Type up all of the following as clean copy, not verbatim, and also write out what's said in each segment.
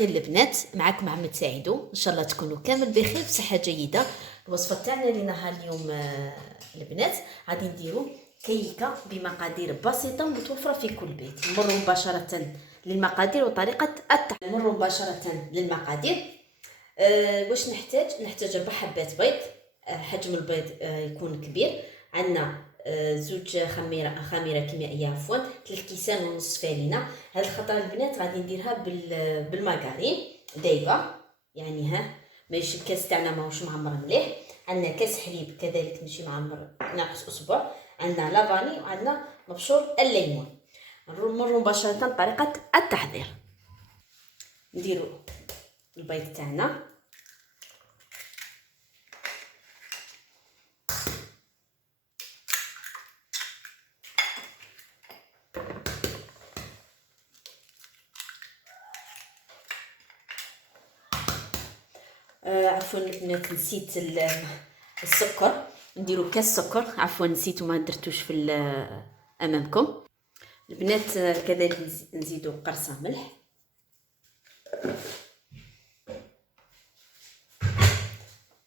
الخير البنات، معكم محمد سعيدو. ان شاء الله تكونوا كامل بخير بصحه جيده. الوصفه تاعنا لنهار اليوم البنات غادي نديرو كيكه بمقادير بسيطه ومتوفره في كل بيت. نمر مباشره للمقادير وطريقه التحضير. نمر مباشره للمقادير. واش نحتاج 4 حبات بيض. حجم البيض يكون كبير. عندنا زوج خميره كيميائيه، 3 كيسان ونص فرينه. هاد الخطره البنات غادي نديرها بالمارغرين دايبه، يعني ها ماشي الكاس تاعنا ماهوش معمر مليح. عندنا كاس حليب كذلك ماشي معمر ناقص اسبوع. عندنا لافاني وعندنا مبشور الليمون. نمر مباشره لطريقه التحضير. نديرو البيض تاعنا، عفوا البنات نسيت السكر. نديرو كاس سكر، عفوا نسيت وما درتوش في امامكم البنات. كذلك نزيدو قرصه ملح.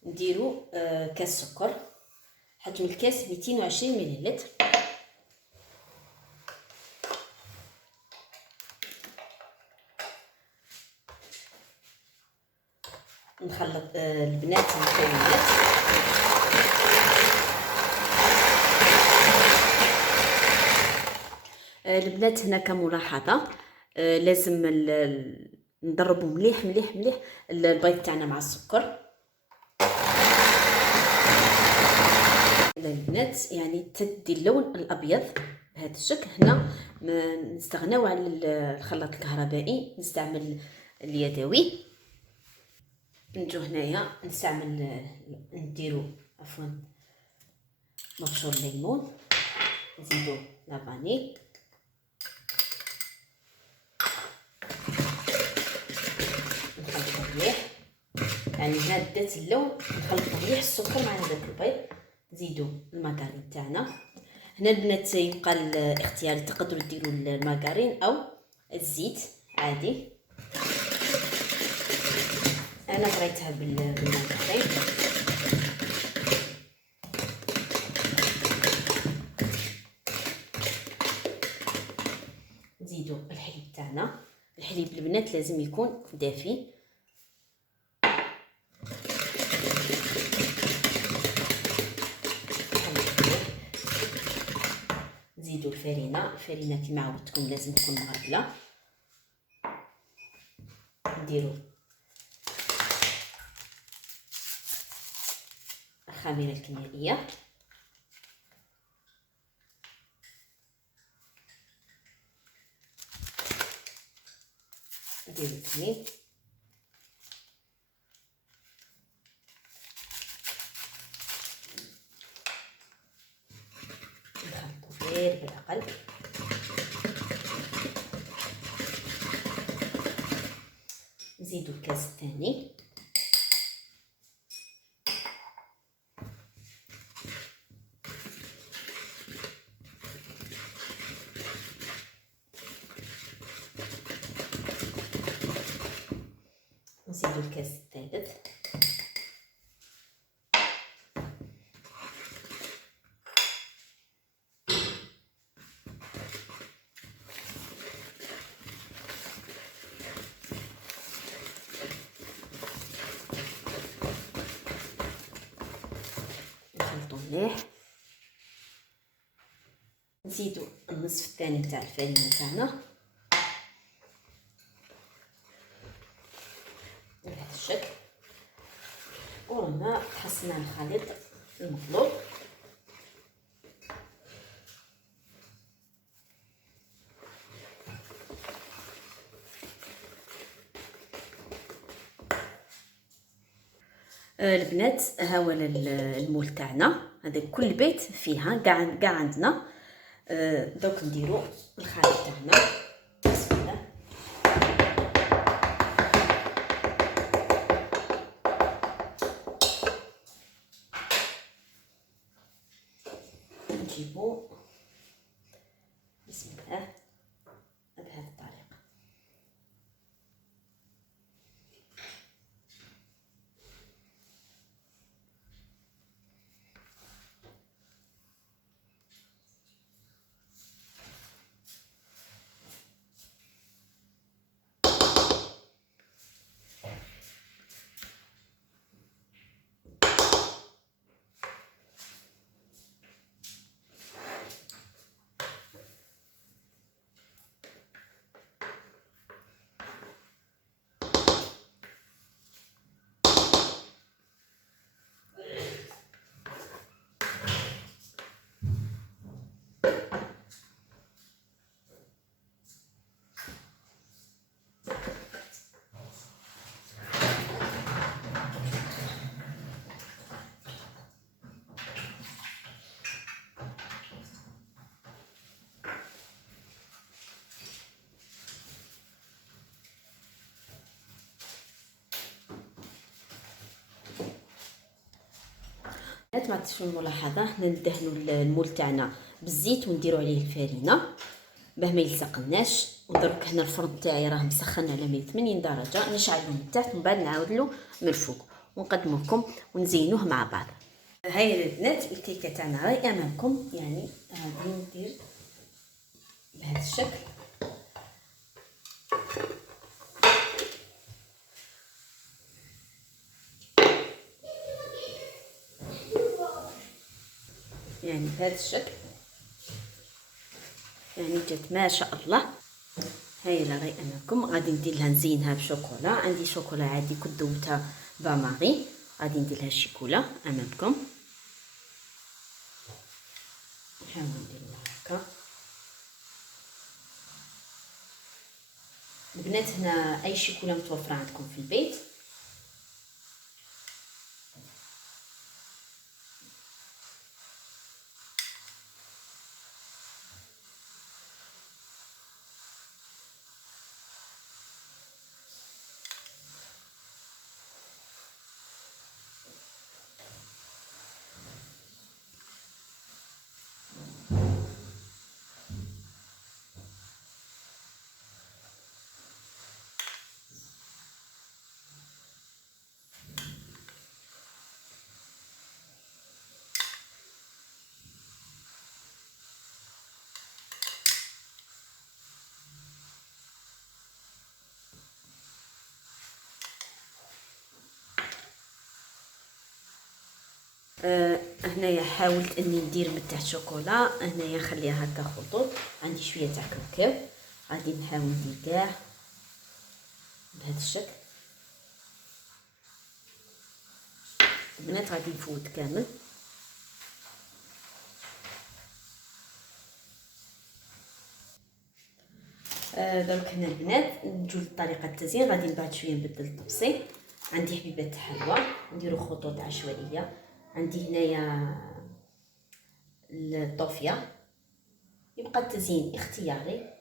نديرو كاس سكر، حجم الكاس 220 مليلتر. نخلط البنات المكونات. البنات هنا كملاحظه لازم نضربوا مليح مليح مليح البيض تاعنا مع السكر. البنات يعني تدي اللون الابيض بهذا الشكل. هنا ما نستغناو على الخلاط الكهربائي، نستعمل اليدوي. نجو هنايا نستعمل نديرو عفوا مبشور الليمون، نزيدو لافاني، نخلطو مليح. يعني هادات اللون نخلطو مليح السكر مع هذاك البيض. نزيدو المارغرين تاعنا. هنا البنات يبقى الاختياري، تقدروا ديروا المارغرين او الزيت عادي. انا بغيتها بالمارغرين. نزيدو الحليب تاعنا. الحليب البنات لازم يكون دافي. نزيدو الفرينه كما عودتكم لازم تكون مغليه. نديرو الخميره الكيميائيه، نديرو الثمين، نخلطو غير بالعقل. نزيدو الكاس الثاني، نزيدو الكاس الثالث، نخلطو مليح. نزيدو النصف الثاني تاع الفرينه تاعنا بهذا الشكل. ورانا حسنا الخليط المطلوب. البنات ها هو المول تاعنا. هذا كل بيت فيها كاع عندنا. دوك نديرو الخليط تاعنا. بسم الله. نجيبو بسم الله بهذه الطريقه. البنات ما عرفتش الملاحظه، حنا ندهنوا المول تاعنا بالزيت ونديروا عليه الفرينه باه ما يلصقناش. ودرك هنا الفرن تاعي راه مسخن على 180 درجه، نشعلو من تحت ومن بعد نعاودلو من الفوق ونقدمو لكم ونزينوه مع بعض. هاي البنات الكيكه تاعنا راهي امامكم، يعني غادي ندير بهذا الشكل. يعني بهذا الشكل، يعني جات ما شاء الله. هاي راهي امامكم. غادي ندير لها نزينها بشوكولا، عندي شوكولا عادي كنت دوبتها باماري، غادي ندير لها الشيكولا امامكم. نحاول نديرها هكا. البنات هنا اي شيكولا متوفره عندكم في البيت. هنايا حاولت اني ندير من تحت شوكولا، هنايا نخليها هكا خطوط. عندي شويه تاع كاكاو، غادي نحاول ندير كاع بهذا الشكل. البنات غادي نفوت كامل. درك هنا البنات نجو لطريقه التزيين. غادي بعد شويه نبدل الطبسي. عندي حبيبات حلوى نديرو خطوط عشوائيه. عندي هنايا الطوفيه، يبقى التزيين اختياري.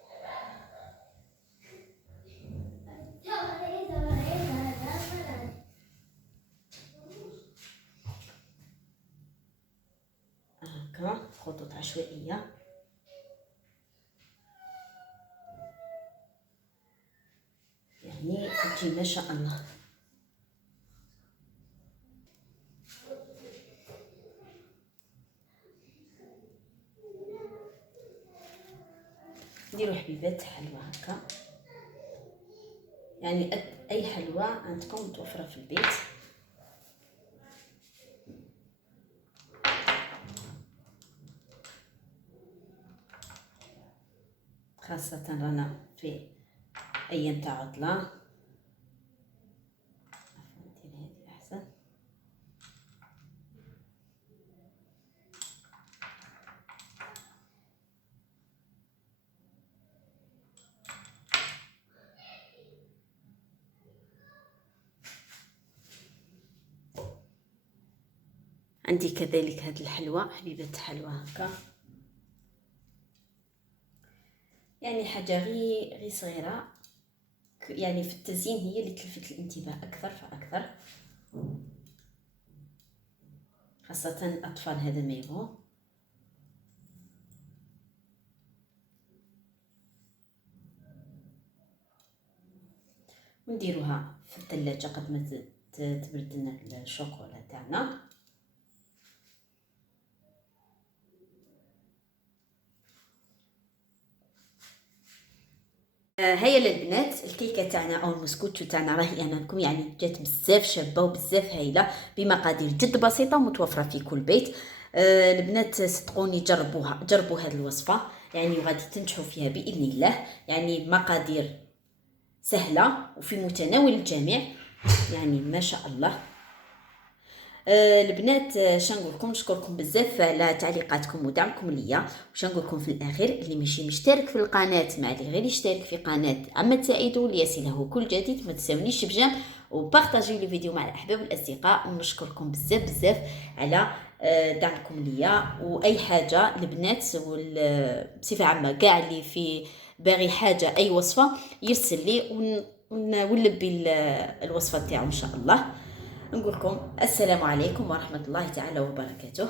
هكا خطوط عشوائيه. يعني تجي ما شاء الله. نديرو حبيبات حلوى هكا، يعني اي حلوى عندكم متوفره في البيت. خاصه رانا في ايام تاع عطله. ندير هذه احسن. عندي كذلك هذه الحلوى، حبيبه حلوى هكا، يعني حاجه غير صغيره، يعني في التزيين هي اللي تلفت الانتباه اكثر فاكثر، خاصه الاطفال هذا ما يبغوا. ونديروها في الثلاجه قد ما تبرد لنا الشوكولا تاعنا. هيا للبنات الكيكه تاعنا او المسكوتشو تاعنا راهي امامكم، يعني جات بزاف شابه وبزاف هايله بمقادير جد بسيطه ومتوفره في كل بيت. البنات صدقوني جربوا هذه الوصفه، يعني وغادي تنجحوا فيها باذن الله. يعني مقادير سهله وفي متناول الجميع، يعني ما شاء الله. البنات شنقول لكم، نشكركم بزاف على تعليقاتكم ودعمكم ليا. وش نقول لكم في الاخير، اللي ماشي مشترك في القناه مع اللي غير يشترك في قناه عم تساعدوا ليصله كل جديد. ما تنسونيش بجنب وبارطاجيو الفيديو مع الاحباب والاصدقاء. ونشكركم بزاف بزاف على دعمكم ليا. واي حاجه البنات بصفه عامه كاع اللي في باغي حاجه اي وصفه يرسل لي ونلبي الوصفه تاعو ان شاء الله. نقول لكم السلام عليكم ورحمة الله تعالى وبركاته.